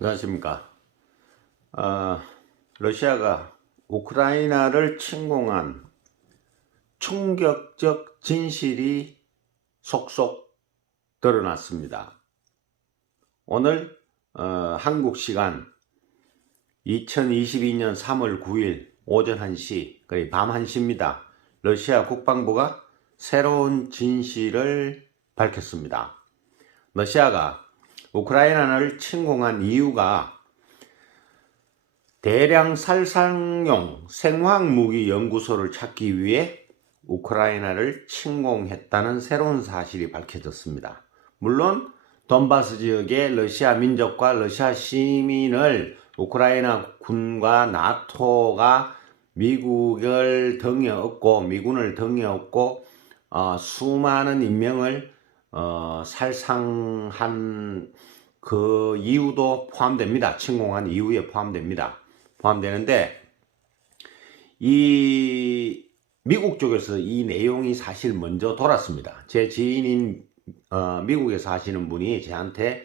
안녕하십니까. 러시아가 우크라이나를 침공한 충격적 진실이 속속 드러났습니다. 오늘 한국 시간 2022년 3월 9일 오전 1시, 거의 밤 1시입니다. 러시아 국방부가 새로운 진실을 밝혔습니다. 러시아가 우크라이나를 침공한 이유가 대량 살상용 생화학무기 연구소를 찾기 위해 우크라이나를 침공했다는 새로운 사실이 밝혀졌습니다. 물론 돈바스 지역의 러시아 민족과 러시아 시민을 우크라이나 군과 나토가 미군을 등에 업고 수많은 인명을 살상한 그 이유도 포함됩니다. 침공한 이유에 포함되는데, 이 미국 쪽에서 이 내용이 사실 먼저 돌았습니다. 제 지인인 미국에서 하시는 분이 저한테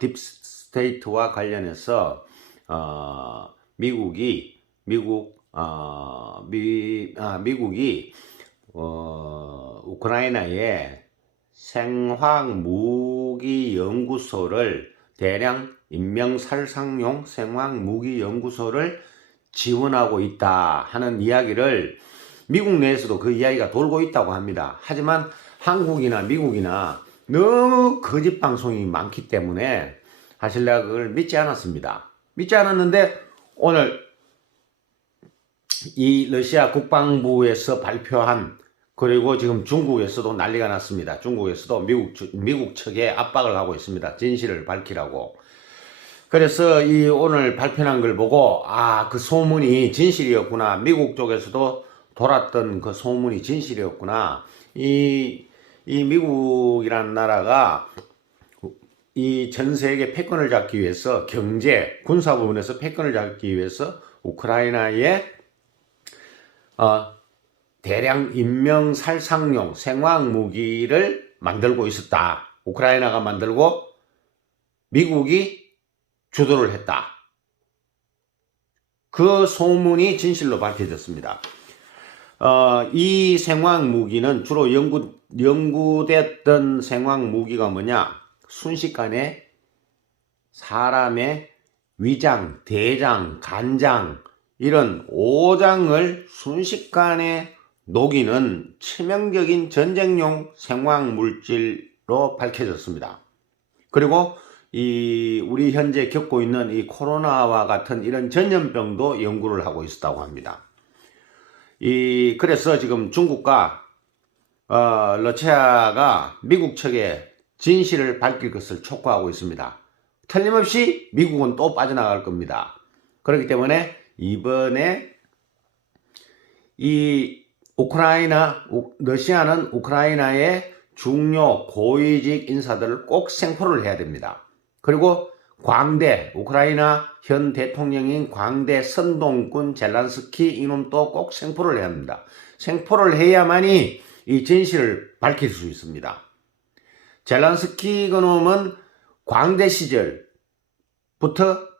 딥스테이트와 관련해서 미국이 우크라이나에 생화학무기 연구소를, 대량 인명살상용 생화학무기 연구소를 지원하고 있다 하는 이야기를 미국 내에서도 그 이야기가 돌고 있다고 합니다. 하지만 한국이나 미국이나 너무 거짓 방송이 많기 때문에 사실 내가 그걸 믿지 않았습니다. 믿지 않았는데 오늘 이 러시아 국방부에서 발표한, 그리고 지금 중국에서도 난리가 났습니다. 중국에서도 미국 측에 압박을 하고 있습니다. 진실을 밝히라고. 그래서 이 오늘 발표한 걸 보고 그 소문이 진실이었구나. 미국 쪽에서도 돌았던 그 소문이 진실이었구나. 이 미국이라는 나라가 이 전 세계 패권을 잡기 위해서, 경제, 군사 부분에서 패권을 잡기 위해서 우크라이나에 대량 인명살상용 생화학무기를 만들고 있었다. 우크라이나가 만들고 미국이 주도를 했다. 그 소문이 진실로 밝혀졌습니다. 이 생화학무기는 주로 연구됐던 생화학무기가 뭐냐? 순식간에 사람의 위장, 대장, 간장 이런 오장을 순식간에 녹이는 치명적인 전쟁용 생화학물질로 밝혀졌습니다. 그리고 우리 현재 겪고 있는 이 코로나와 같은 이런 전염병도 연구를 하고 있었다고 합니다. 그래서 지금 중국과 러시아가 미국 측에 진실을 밝힐 것을 촉구하고 있습니다. 틀림없이 미국은 또 빠져나갈 겁니다. 그렇기 때문에 이번에 러시아는 우크라이나의 중요 고위직 인사들을 꼭 생포를 해야 됩니다. 그리고 우크라이나 현 대통령인 광대 선동군 젤란스키 이놈도 꼭 생포를 해야 합니다. 생포를 해야만이 이 진실을 밝힐 수 있습니다. 젤란스키 그놈은 광대 시절부터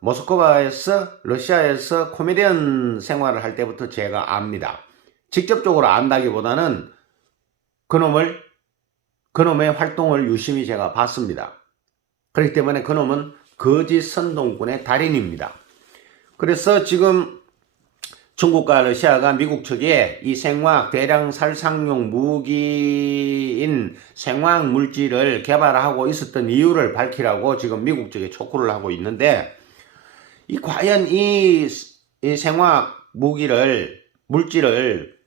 모스크바에서, 러시아에서 코미디언 생활을 할 때부터 제가 압니다. 직접적으로 안다기보다는 그놈의 활동을 유심히 제가 봤습니다. 그렇기 때문에 그놈은 거짓 선동군의 달인입니다. 그래서 지금 중국과 러시아가 미국 측에 이 대량 살상용 무기인 생화학 물질을 개발하고 있었던 이유를 밝히라고 지금 미국 측에 촉구를 하고 있는데, 과연 이 생화학 물질을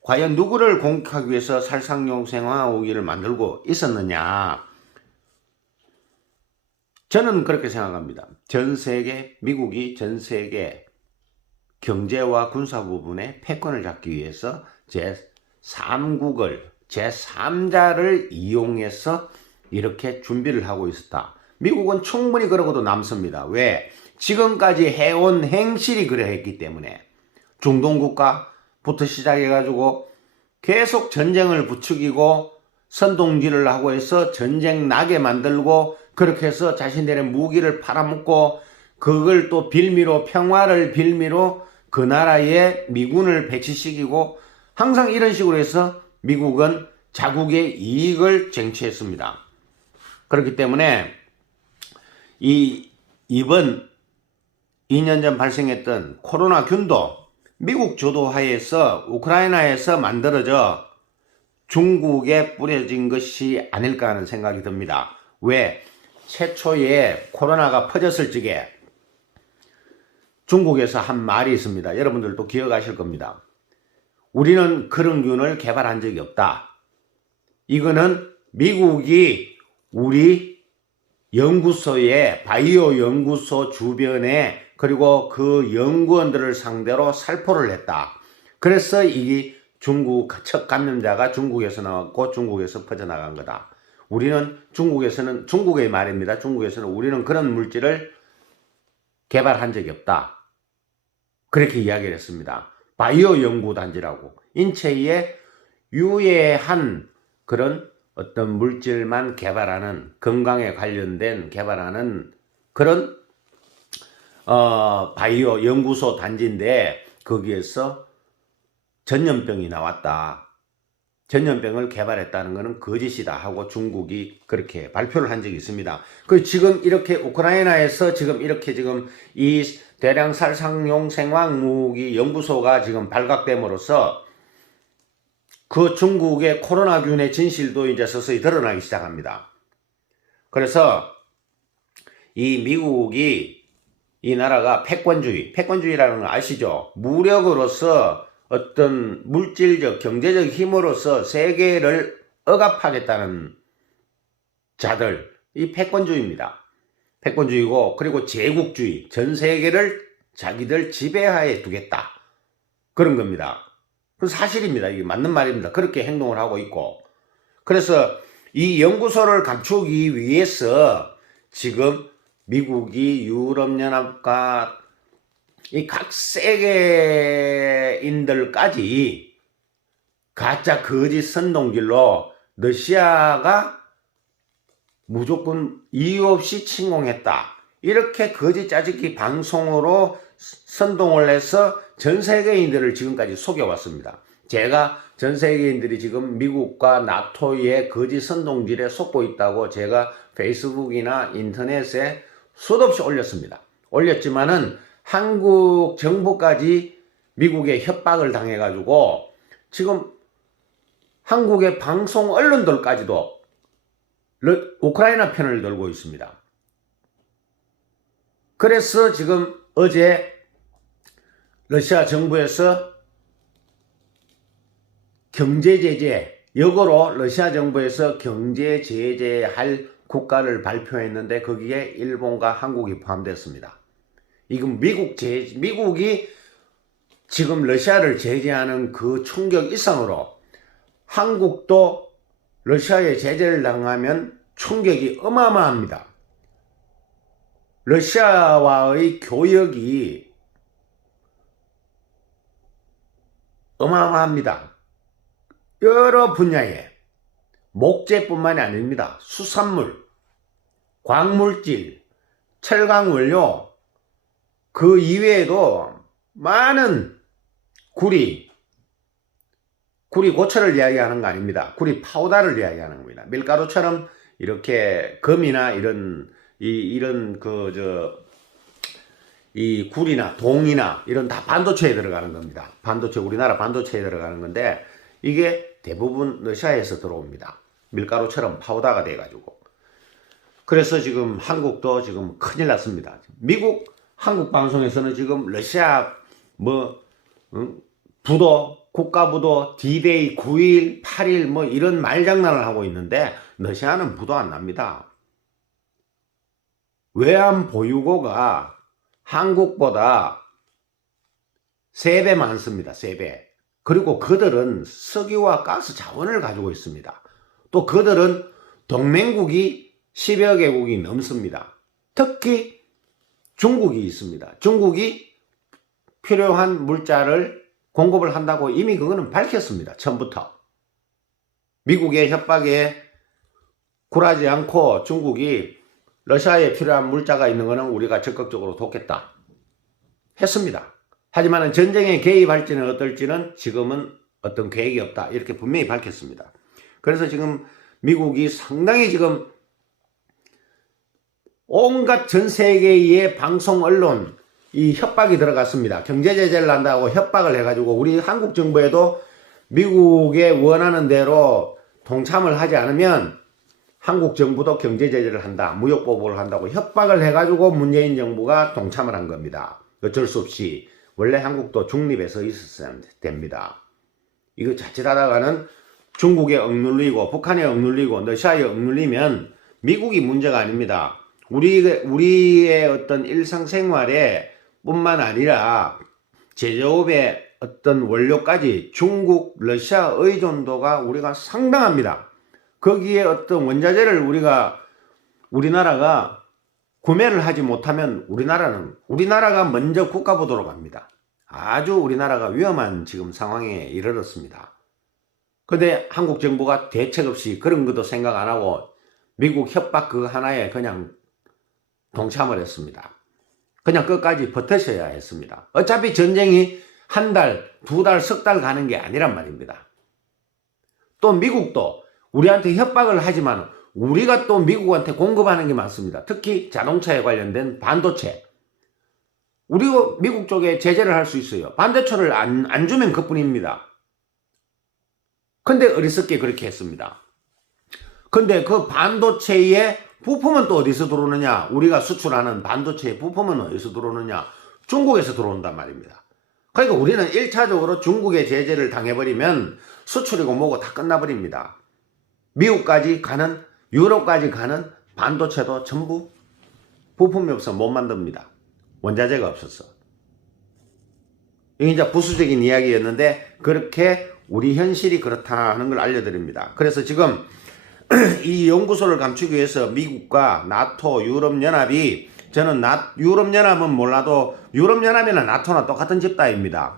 과연 누구를 공격하기 위해서 살상용 생화학 무기를 만들고 있었느냐? 저는 그렇게 생각합니다. 미국이 전 세계 경제와 군사 부분에 패권을 잡기 위해서 제3자를 이용해서 이렇게 준비를 하고 있었다. 미국은 충분히 그러고도 남습니다. 왜? 지금까지 해온 행실이 그러했기 때문에. 중동 국가부터 시작해가지고 계속 전쟁을 부추기고 선동질을 하고 해서 전쟁 나게 만들고, 그렇게 해서 자신들의 무기를 팔아먹고 그걸 또 빌미로 평화를 빌미로 그 나라에 미군을 배치시키고 항상 이런 식으로 해서 미국은 자국의 이익을 쟁취했습니다. 그렇기 때문에 이번 2년 전 발생했던 코로나균도 미국 주도하에서 우크라이나에서 만들어져 중국에 뿌려진 것이 아닐까 하는 생각이 듭니다. 왜? 최초에 코로나가 퍼졌을 적에 중국에서 한 말이 있습니다. 여러분들도 기억하실 겁니다. 우리는 그런 균을 개발한 적이 없다. 이거는 미국이 우리 연구소에, 바이오 연구소 주변에 그리고 그 연구원들을 상대로 살포를 했다. 그래서 이 중국 첫 감염자가 중국에서 나왔고 중국에서 퍼져나간 거다. 우리는 중국의 말입니다. 중국에서는 우리는 그런 물질을 개발한 적이 없다. 그렇게 이야기를 했습니다. 바이오 연구단지라고. 인체에 유해한 그런 어떤 물질만 개발하는, 건강에 관련된 개발하는 그런 바이오 연구소 단지인데 거기에서 전염병이 나왔다. 전염병을 개발했다는 것은 거짓이다 하고 중국이 그렇게 발표를 한 적이 있습니다. 그 지금 이렇게 우크라이나에서 지금 이렇게 지금 이 대량 살상용 생화무기 연구소가 지금 발각됨으로써 그 중국의 코로나균의 진실도 이제 서서히 드러나기 시작합니다. 그래서 이 미국이 이 나라가 패권주의라는 걸 아시죠? 무력으로서 어떤 물질적, 경제적 힘으로써 세계를 억압하겠다는 자들, 이 패권주의입니다. 패권주의고, 그리고 제국주의, 전 세계를 자기들 지배하에 두겠다. 그런 겁니다. 그 사실입니다. 이게 맞는 말입니다. 그렇게 행동을 하고 있고. 그래서 이 연구소를 감추기 위해서 지금 미국이 유럽연합과 이 각 세계인들까지 가짜 거짓 선동질로 러시아가 무조건 이유 없이 침공했다. 이렇게 거짓 짜집기 방송으로 선동을 해서 전 세계인들을 지금까지 속여왔습니다. 제가 전 세계인들이 지금 미국과 나토의 거짓 선동질에 속고 있다고 제가 페이스북이나 인터넷에 수도 없이 올렸습니다. 올렸지만은 한국 정부까지 미국의 협박을 당해가지고 지금 한국의 방송 언론들까지도 우크라이나 편을 들고 있습니다. 그래서 지금 어제 러시아 정부에서 경제제재, 역으로 러시아 정부에서 경제제재할 국가를 발표했는데 거기에 일본과 한국이 포함됐습니다. 이건 미국이 지금 러시아를 제재하는 그 충격 이상으로 한국도 러시아에 제재를 당하면 충격이 어마어마합니다. 러시아와의 교역이 어마어마합니다. 여러 분야에 목재뿐만이 아닙니다. 수산물, 광물질, 철강 원료, 그 이외에도 많은 구리 고철을 이야기하는 거 아닙니다. 구리 파우더를 이야기하는 겁니다. 밀가루처럼 이렇게 금이나 이 구리나 동이나 이런 다 반도체에 들어가는 겁니다. 우리나라 반도체에 들어가는 건데 이게 대부분 러시아에서 들어옵니다. 밀가루처럼 파우더가 돼가지고. 그래서 지금 한국도 지금 큰일 났습니다. 한국 방송에서는 지금 러시아 부도, 국가부도, D-Day 9일, 8일 이런 말장난을 하고 있는데 러시아는 부도 안 납니다. 외환 보유고가 한국보다 3배 많습니다. 3배. 그리고 그들은 석유와 가스 자원을 가지고 있습니다. 또 그들은 동맹국이 10여 개국이 넘습니다. 특히 중국이 있습니다. 중국이 필요한 물자를 공급을 한다고 이미 그거는 밝혔습니다. 처음부터. 미국의 협박에 굴하지 않고 중국이 러시아에 필요한 물자가 있는 것은 우리가 적극적으로 돕겠다 했습니다. 하지만 전쟁에 개입할지는 어떨지는 지금은 어떤 계획이 없다 이렇게 분명히 밝혔습니다. 그래서 지금 미국이 상당히 지금 온갖 전 세계의 방송 언론 이 협박이 들어갔습니다. 경제 제재를 한다고 협박을 해가지고 우리 한국 정부에도 미국의 원하는 대로 동참을 하지 않으면 한국 정부도 경제 제재를 한다, 무역 보복을 한다고 협박을 해가지고 문재인 정부가 동참을 한 겁니다. 어쩔 수 없이 원래 한국도 중립해서 있었어야 됩니다. 이거 자칫하다가는 중국에 억눌리고 북한에 억눌리고 러시아에 억눌리면 미국이 문제가 아닙니다. 우리의 어떤 일상생활에 뿐만 아니라 제조업의 어떤 원료까지 중국, 러시아 의존도가 우리가 상당합니다. 거기에 어떤 원자재를 우리나라가 구매를 하지 못하면 우리나라가 먼저 국가부도로 갑니다. 아주 우리나라가 위험한 지금 상황에 이르렀습니다. 근데 한국 정부가 대책 없이 그런 것도 생각 안 하고 미국 협박 그 하나에 그냥 동참을 했습니다. 그냥 끝까지 버텨셔야 했습니다. 어차피 전쟁이 한 달, 두 달, 석 달 가는 게 아니란 말입니다. 또 미국도 우리한테 협박을 하지만 우리가 또 미국한테 공급하는 게 많습니다. 특히 자동차에 관련된 반도체. 우리가 미국 쪽에 제재를 할 수 있어요. 반도체를 안 주면 그뿐입니다. 근데 어리석게 그렇게 했습니다. 근데 그 반도체의 부품은 또 어디서 들어오느냐? 우리가 수출하는 반도체의 부품은 어디서 들어오느냐? 중국에서 들어온단 말입니다. 그러니까 우리는 1차적으로 중국의 제재를 당해버리면 수출이고 뭐고 다 끝나버립니다. 미국까지 가는, 유럽까지 가는 반도체도 전부 부품이 없어 못 만듭니다. 원자재가 없었어. 이게 이제 부수적인 이야기였는데 그렇게 우리 현실이 그렇다 하는 걸 알려드립니다. 그래서 지금 이 연구소를 감추기 위해서 미국과 나토, 유럽연합이 저는 유럽연합은 몰라도 유럽연합이나 나토나 똑같은 집단입니다.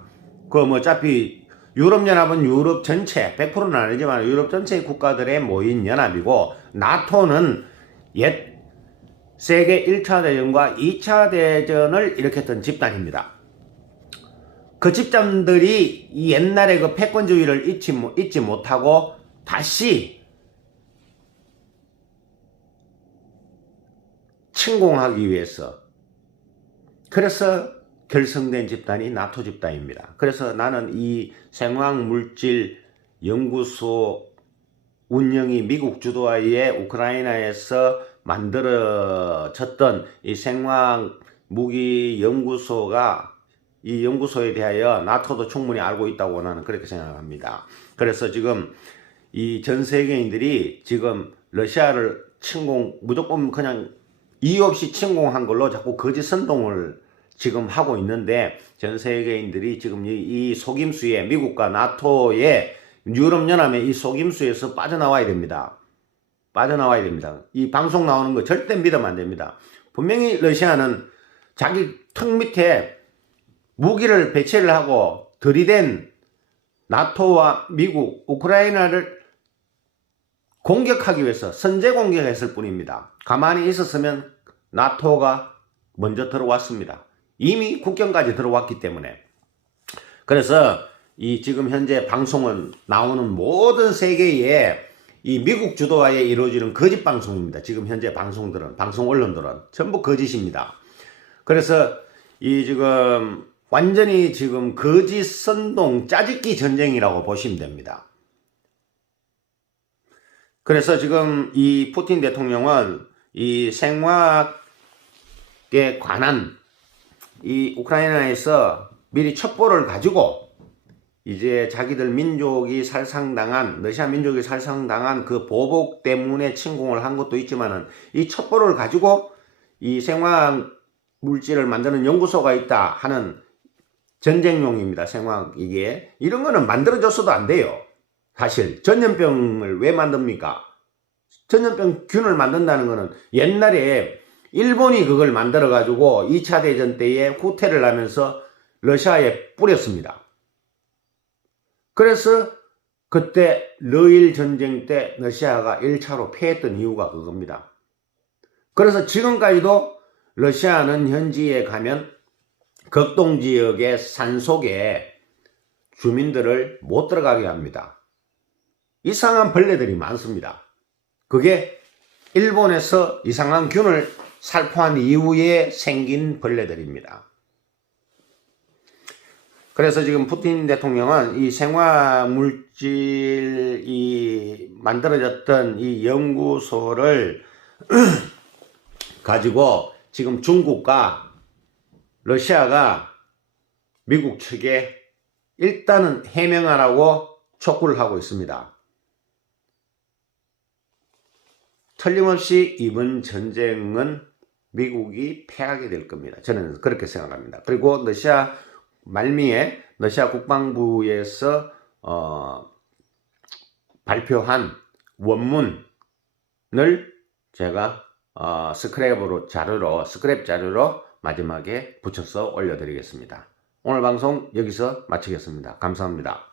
그럼 어차피 유럽연합은 유럽 전체 100%는 아니지만 유럽 전체 국가들의 모인 연합이고 나토는 옛 세계 1차 대전과 2차 대전을 일으켰던 집단입니다. 그 집단들이 옛날에 그 패권주의를 잊지 못하고 다시 침공하기 위해서 그래서 결성된 집단이 나토 집단입니다. 그래서 나는 이 생화학물질 연구소 운영이 미국 주도하에 우크라이나에서 만들어졌던 이 생화무기 연구소가 이 연구소에 대하여 나토도 충분히 알고 있다고 나는 그렇게 생각합니다. 그래서 지금 이 전 세계인들이 지금 러시아를 무조건 그냥 이유 없이 침공한 걸로 자꾸 거짓 선동을 지금 하고 있는데 전 세계인들이 지금 이 속임수에 미국과 나토의 유럽연합의 이 속임수에서 빠져나와야 됩니다. 빠져나와야 됩니다. 이 방송 나오는 거 절대 믿으면 안 됩니다. 분명히 러시아는 자기 턱 밑에 무기를 배치를 하고 들이댄 나토와 미국, 우크라이나를 공격하기 위해서 선제 공격했을 뿐입니다. 가만히 있었으면 나토가 먼저 들어왔습니다. 이미 국경까지 들어왔기 때문에. 그래서 이 지금 현재 방송은 나오는 모든 세계의 이 미국 주도하에 이루어지는 거짓 방송입니다. 지금 현재 방송들은, 방송 언론들은 전부 거짓입니다. 그래서 이 지금 완전히 지금 거짓 선동 짜집기 전쟁이라고 보시면 됩니다. 그래서 지금 이 푸틴 대통령은 이 생화학에 관한 이 우크라이나에서 미리 첩보를 가지고 이제 자기들 민족이 살상당한, 러시아 민족이 살상당한 그 보복 때문에 침공을 한 것도 있지만은 이 첩보를 가지고 이 생화학 물질을 만드는 연구소가 있다 하는 전쟁용입니다. 생화학 이게. 이런 거는 만들어줬어도 안 돼요. 사실 전염병을 왜 만듭니까? 전염병 균을 만든다는 거는 옛날에 일본이 그걸 만들어 가지고 2차 대전 때에 후퇴를 하면서 러시아에 뿌렸습니다. 그래서 그때 러일 전쟁 때 러시아가 1차로 패했던 이유가 그겁니다. 그래서 지금까지도 러시아는 현지에 가면 극동 지역의 산속에 주민들을 못 들어가게 합니다. 이상한 벌레들이 많습니다. 그게 일본에서 이상한 균을 살포한 이후에 생긴 벌레들입니다. 그래서 지금 푸틴 대통령은 이 생화물질이 만들어졌던 이 연구소를 가지고 지금 중국과 러시아가 미국 측에 일단은 해명하라고 촉구를 하고 있습니다. 틀림없이 이번 전쟁은 미국이 패하게 될 겁니다. 저는 그렇게 생각합니다. 그리고 러시아 말미에 러시아 국방부에서 발표한 원문을 제가 스크랩 자료로 마지막에 붙여서 올려드리겠습니다. 오늘 방송 여기서 마치겠습니다. 감사합니다.